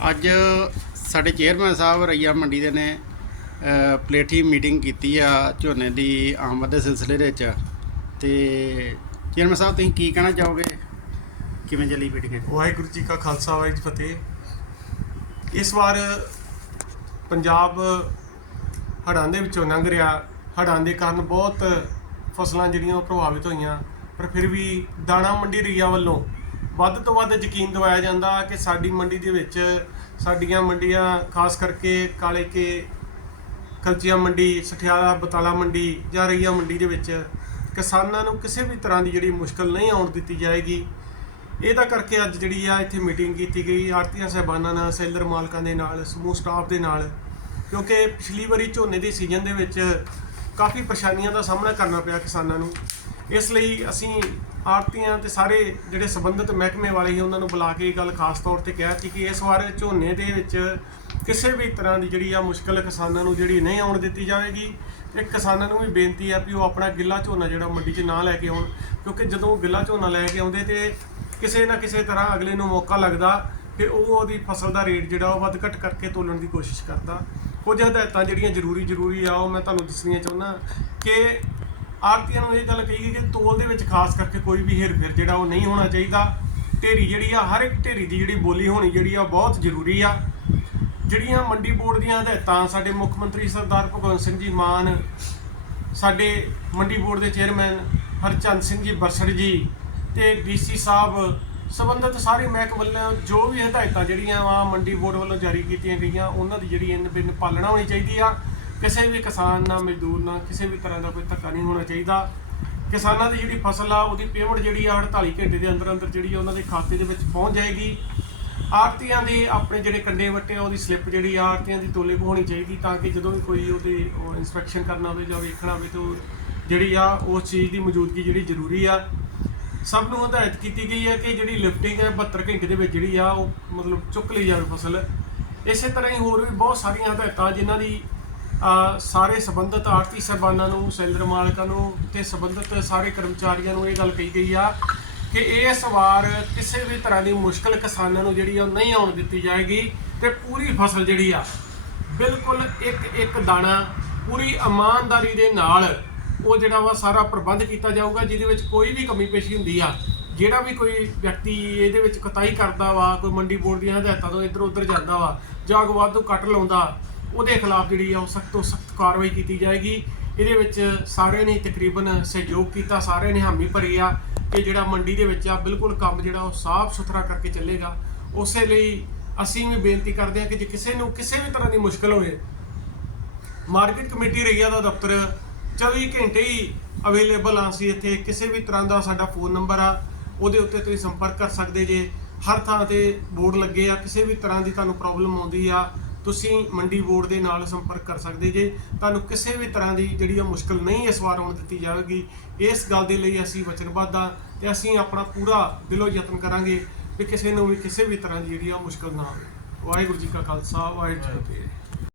ਅੱਜ ਸਾਡੇ ਚੇਅਰਮੈਨ ਸਾਹਿਬ ਰਈਆ ਮੰਡੀ ਦੇ ਨੇ ਪਲੇਠੀ ਮੀਟਿੰਗ ਕੀਤੀ ਆ ਝੋਨੇ ਦੀ ਆਮਦ ਦੇ ਸਿਲਸਿਲੇ ਦੇ ਵਿੱਚ। ਤੇ ਚੇਅਰਮੈਨ ਸਾਹਿਬ, ਤੁਸੀਂ ਕੀ ਕਹਿਣਾ ਚਾਹੋਗੇ? ਕਿਵੇਂ ਚੱਲੀ ਮੀਟਿੰਗ ਵਾਹਿਗੁਰੂ ਜੀ ਕਾ ਖਾਲਸਾ, ਵਾਹਿਗੁਰੂ ਜੀ ਫਤਿਹ। ਇਸ ਵਾਰ ਪੰਜਾਬ ਹੜ੍ਹਾਂ ਦੇ ਵਿੱਚੋਂ ਲੰਘ ਰਿਹਾ। ਹੜ੍ਹਾਂ ਦੇ ਕਾਰਨ ਬਹੁਤ ਫਸਲਾਂ ਜਿਹੜੀਆਂ ਉਹ ਪ੍ਰਭਾਵਿਤ ਹੋਈਆਂ, ਪਰ ਫਿਰ ਵੀ ਦਾਣਾ ਮੰਡੀ ਰਈਆ ਵੱਲੋਂ ਵੱਧ ਤੋਂ ਵੱਧ ਯਕੀਨ ਦਿਵਾਇਆ ਜਾਂਦਾ ਕਿ ਸਾਡੀ ਮੰਡੀ ਦੇ ਵਿੱਚ ਸਾਡੀਆਂ ਮੰਡੀਆਂ, ਖਾਸ ਕਰਕੇ ਕਾਲੇ ਕੇ, ਕਲਚੀਆਂ ਮੰਡੀ, ਸਠਿਆਲਾ, ਬਤਾਲਾ ਮੰਡੀ ਜਾਂ ਰਈਆ ਮੰਡੀ ਦੇ ਵਿੱਚ ਕਿਸਾਨਾਂ ਨੂੰ ਕਿਸੇ ਵੀ ਤਰ੍ਹਾਂ ਦੀ ਜਿਹੜੀ ਮੁਸ਼ਕਲ ਨਹੀਂ ਆਉਣ ਦਿੱਤੀ ਜਾਏਗੀ। ਇਹਦਾ ਕਰਕੇ ਅੱਜ ਜਿਹੜੀ ਆ ਇੱਥੇ ਮੀਟਿੰਗ ਕੀਤੀ ਗਈ ਆੜਤੀਆਂ ਸਹਿਬਾਨਾਂ ਨਾਲ, ਸੈਲਰ ਮਾਲਕਾਂ ਦੇ ਨਾਲ, ਸਮੂਹ ਸਟਾਫ ਦੇ ਨਾਲ, ਕਿਉਂਕਿ ਪਿਛਲੀ ਵਾਰੀ ਝੋਨੇ ਦੀ ਸੀਜ਼ਨ ਦੇ ਵਿੱਚ ਕਾਫੀ ਪਰੇਸ਼ਾਨੀਆਂ ਦਾ ਸਾਹਮਣਾ ਕਰਨਾ ਪਿਆ ਕਿਸਾਨਾਂ ਨੂੰ। ਇਸ ਲਈ ਅਸੀਂ ਆੜਤੀਆਂ ਤੇ ਸਾਰੇ ਜਿਹੜੇ ਸੰਬੰਧਿਤ ਮਹਿਕਮੇ ਵਾਲੇ ਸੀ, ਉਹਨਾਂ ਨੂੰ ਬੁਲਾ ਕੇ ਇਹ ਗੱਲ ਖਾਸ ਤੌਰ ਤੇ ਕਿਹਾ ਸੀ ਕਿ ਇਸ ਵਾਰ ਝੋਨੇ ਦੇ ਵਿੱਚ ਕਿਸੇ ਵੀ ਤਰ੍ਹਾਂ ਦੀ ਜਿਹੜੀ ਆ ਮੁਸ਼ਕਲ ਕਿਸਾਨਾਂ ਨੂੰ ਜਿਹੜੀ ਨਹੀਂ ਆਉਣ ਦਿੱਤੀ ਜਾਵੇਗੀ। ਤੇ ਕਿਸਾਨਾਂ ਨੂੰ ਵੀ ਬੇਨਤੀ ਆ ਵੀ ਉਹ ਆਪਣਾ ਗਿੱਲਾ ਝੋਨਾ ਜਿਹੜਾ ਮੰਡੀ 'ਚ ਨਾ ਲੈ ਕੇ ਆਉਣ, ਕਿਉਂਕਿ ਜਦੋਂ ਉਹ ਗਿੱਲਾ ਝੋਨਾ ਲੈ ਕੇ ਆਉਂਦੇ ਤੇ ਕਿਸੇ ਨਾ ਕਿਸੇ ਤਰ੍ਹਾਂ ਅਗਲੇ ਨੂੰ ਮੌਕਾ ਲੱਗਦਾ ਫਿਰ ਉਹ ਉਹਦੀ ਫਸਲ ਦਾ ਰੇਟ ਜਿਹੜਾ ਉਹ ਵੱਧ ਘੱਟ ਕਰਕੇ ਤੋਲਣ ਦੀ ਕੋਸ਼ਿਸ਼ ਕਰਦਾ। ਕੁਝ ਹਦਾਇਤਾਂ ਜਿਹੜੀਆਂ ਜ਼ਰੂਰੀ ਜ਼ਰੂਰੀ ਆ, ਉਹ ਮੈਂ ਤੁਹਾਨੂੰ ਦੱਸਣੀਆਂ ਚਾਹੁੰਦਾ ਕਿ ਆਰਤੀਆਂ ਨੂੰ ਇਹ ਗੱਲ ਕਹੀ ਕਿ ਤੋਲ ਦੇ ਵਿੱਚ ਖਾਸ ਕਰਕੇ ਕੋਈ ਵੀ ਹੇਰ-ਫੇਰ ਜਿਹੜਾ ਉਹ ਨਹੀਂ ਹੋਣਾ ਚਾਹੀਦਾ। ਢੇਰੀ ਜਿਹੜੀ ਆ, ਹਰ ਇੱਕ ਢੇਰੀ ਦੀ ਜਿਹੜੀ ਬੋਲੀ ਹੋਣੀ ਜਿਹੜੀ ਆ ਬਹੁਤ ਜ਼ਰੂਰੀ ਆ। ਜਿਹੜੀਆਂ ਮੰਡੀ ਬੋਰਡ ਦੀਆਂ ਹਦਾਇਤਾਂ, ਸਾਡੇ ਮੁੱਖ ਮੰਤਰੀ ਸਰਦਾਰ ਭਗਵੰਤ ਸਿੰਘ ਜੀ ਮਾਨ, ਸਾਡੇ ਮੰਡੀ ਬੋਰਡ ਦੇ ਚੇਅਰਮੈਨ ਹਰਚੰਦ ਸਿੰਘ ਜੀ ਬਰਸੜ ਜੀ ਤੇ ਡੀਸੀ ਸਾਹਿਬ, ਸੰਬੰਧਿਤ ਸਾਰੇ ਮਹਿਕਮੇ ਵੱਲੋਂ ਜੋ ਵੀ ਹਦਾਇਤਾਂ ਜਿਹੜੀਆਂ ਆ ਮੰਡੀ ਬੋਰਡ ਵੱਲੋਂ ਜਾਰੀ ਕੀਤੀਆਂ ਗਈਆਂ, ਉਹਨਾਂ ਦੀ ਜਿਹੜੀ ਇਨ ਬਿਨ ਪਾਲਣਾ ਹੋਣੀ ਚਾਹੀਦੀ ਆ। ਕਿਸੇ ਵੀ ਕਿਸਾਨ ਨਾਲ, ਮਜ਼ਦੂਰ ਨਾਲ, ਕਿਸੇ ਵੀ ਤਰ੍ਹਾਂ ਦਾ ਕੋਈ ਧੱਕਾ ਨਹੀਂ ਹੋਣਾ ਚਾਹੀਦਾ। ਕਿਸਾਨਾਂ ਦੀ ਜਿਹੜੀ ਫਸਲ ਆ, ਉਹਦੀ ਪੇਮੈਂਟ ਜਿਹੜੀ ਆ 48 ਘੰਟੇ ਦੇ ਅੰਦਰ ਅੰਦਰ ਜਿਹੜੀ ਆ, ਉਹਨਾਂ ਦੇ ਖਾਤੇ ਦੇ ਵਿੱਚ ਪਹੁੰਚ ਜਾਏਗੀ। ਆਰਤੀਆਂ ਦੀ ਆਪਣੇ ਜਿਹੜੇ ਕੰਡੇ ਵੱਟੇ ਆ, ਉਹਦੀ ਸਲਿੱਪ ਜਿਹੜੀ ਆ ਆਰਤੀਆਂ ਦੀ ਤੋਲੇ ਕੋ ਹੋਣੀ ਚਾਹੀਦੀ ਤਾਂ ਕਿ ਜਦੋਂ ਵੀ ਕੋਈ ਉਹਦੀ ਇਨਸਪੈਕਸ਼ਨ ਕਰਨਾ ਹੋਵੇ ਜਾਂ ਵੇਖਣਾ ਹੋਵੇ ਤਾਂ ਉਹ ਜਿਹੜੀ ਆ, ਉਸ ਚੀਜ਼ ਦੀ ਮੌਜੂਦਗੀ ਜਿਹੜੀ ਜ਼ਰੂਰੀ ਆ। ਸਭ ਨੂੰ ਹਦਾਇਤ ਕੀਤੀ ਗਈ ਹੈ ਕਿ ਜਿਹੜੀ ਲਿਫਟਿੰਗ ਹੈ 72 ਘੰਟੇ ਦੇ ਵਿੱਚ ਜਿਹੜੀ ਆ, ਉਹ ਮਤਲਬ ਚੁੱਕ ਲਈ ਜਾਵੇ ਫਸਲ। ਇਸੇ ਤਰ੍ਹਾਂ ਹੀ ਹੋਰ ਵੀ ਬਹੁਤ ਸਾਰੀਆਂ ਹਦਾਇਤਾਂ ਜਿਨ੍ਹਾਂ ਦੀ ਸਾਰੇ ਸੰਬੰਧਿਤ ਆਰਤੀ ਸਹਿਬਾਨਾਂ ਨੂੰ ਸੈਲਰ ਮਾਲਕਾਂ ਨੂੰ ਤੇ ਸੰਬੰਧਿਤ ਸਾਰੇ ਕਰਮਚਾਰੀਆਂ ਨੂੰ ਇਹ ਗੱਲ ਕਹੀ ਗਈ ਆ ਕਿ ਇਸ ਵਾਰ ਕਿਸੇ ਵੀ ਤਰ੍ਹਾਂ ਦੀ ਮੁਸ਼ਕਲ ਕਿਸਾਨਾਂ ਨੂੰ ਜਿਹੜੀ ਆ ਉਹ ਨਹੀਂ ਆਉਣ ਦਿੱਤੀ ਜਾਏਗੀ ਤੇ ਪੂਰੀ ਫਸਲ ਜਿਹੜੀ ਆ, ਬਿਲਕੁਲ ਇੱਕ ਇੱਕ ਦਾਣਾ ਪੂਰੀ ਇਮਾਨਦਾਰੀ ਦੇ ਨਾਲ ਉਹ ਜਿਹੜਾ ਵਾ ਸਾਰਾ ਪ੍ਰਬੰਧ ਕੀਤਾ ਜਾਊਗਾ, ਜਿਹਦੇ ਵਿੱਚ ਕੋਈ ਵੀ ਕਮੀ ਪੇਸ਼ੀ ਹੁੰਦੀ ਆ, ਜਿਹੜਾ ਵੀ ਕੋਈ ਵਿਅਕਤੀ ਇਹਦੇ ਵਿੱਚ ਕਤਾਈ ਕਰਦਾ ਵਾ, ਕੋਈ ਮੰਡੀ ਬੋਰਡ ਦੀਆਂ ਹਦਾਇਤਾਂ ਤੋਂ ਇੱਧਰ ਉੱਧਰ ਜਾਂਦਾ ਵਾ, ਜਾਂ ਕੋਈ ਤੋਂ ਕੱਟ ਲਾਉਂਦਾ ਉਹਦੇ ਖਿਲਾਫ ਜਿਹੜੀ ਆ ਉਹ ਸਖਤ ਤੋਂ ਸਖਤ ਕਾਰਵਾਈ ਕੀਤੀ ਜਾਏਗੀ। ਇਹਦੇ ਵਿੱਚ ਸਾਰਿਆਂ ਨੇ ਤਕਰੀਬਨ ਸਹਿਯੋਗ ਕੀਤਾ, ਸਾਰਿਆਂ ਨੇ ਹਾਮੀ ਭਰੀ ਆ ਕਿ ਜਿਹੜਾ ਮੰਡੀ ਦੇ ਵਿੱਚ ਆ ਬਿਲਕੁਲ ਕੰਮ ਜਿਹੜਾ ਉਹ ਸਾਫ਼ ਸੁਥਰਾ ਕਰਕੇ ਚੱਲੇਗਾ। ਉਸੇ ਲਈ ਅਸੀਂ ਵੀ ਬੇਨਤੀ ਕਰਦੇ ਹਾਂ ਕਿ ਜੇ ਕਿਸੇ ਨੂੰ ਕਿਸੇ ਵੀ ਤਰ੍ਹਾਂ ਦੀ ਮੁਸ਼ਕਲ ਹੋਵੇ, ਮਾਰਕੀਟ ਕਮੇਟੀ ਰਈਆ ਦਾ ਦਫ਼ਤਰ 24 ਘੰਟੇ ਹੀ ਅਵੇਲੇਬਲ ਆ। ਸੀ ਇੱਥੇ ਕਿਸੇ ਵੀ ਤਰ੍ਹਾਂ ਦਾ ਸਾਡਾ ਫੋਨ ਨੰਬਰ ਆ, ਉਹਦੇ ਉੱਤੇ ਤੁਸੀਂ ਸੰਪਰਕ ਕਰ ਸਕਦੇ ਜੇ। ਹਰ ਥਾਂ ਤੇ ਬੋਰਡ ਲੱਗੇ ਆ, ਕਿਸੇ ਵੀ ਤਰ੍ਹਾਂ ਦੀ ਤੁਹਾਨੂੰ ਪ੍ਰੋਬਲਮ ਆਉਂਦੀ ਆ ਤੁਸੀਂ ਮੰਡੀ ਬੋਰਡ ਦੇ ਨਾਲ ਸੰਪਰਕ ਕਰ ਸਕਦੇ ਜੇ। ਤੁਹਾਨੂੰ ਕਿਸੇ ਵੀ ਤਰ੍ਹਾਂ ਦੀ ਜਿਹੜੀ ਆ ਮੁਸ਼ਕਲ ਨਹੀਂ ਇਸ ਵਾਰ ਆਉਣ ਦਿੱਤੀ ਜਾਵੇਗੀ। ਇਸ ਗੱਲ ਦੇ ਲਈ ਅਸੀਂ ਵਚਨਬੱਧ ਆ ਤੇ ਅਸੀਂ ਆਪਣਾ ਪੂਰਾ ਦਿਲੋਂ ਯਤਨ ਕਰਾਂਗੇ ਕਿ ਕਿਸੇ ਨੂੰ ਵੀ ਕਿਸੇ ਵੀ ਤਰ੍ਹਾਂ ਦੀ ਜਿਹੜੀ ਆ ਮੁਸ਼ਕਲ ਨਾ ਆਵੇ। ਵਾਹਿਗੁਰੂ ਜੀ ਕਾ ਖਾਲਸਾ, ਵਾਹਿਗੁਰੂ ਜੀ ਕੀ ਫਤਿਹ।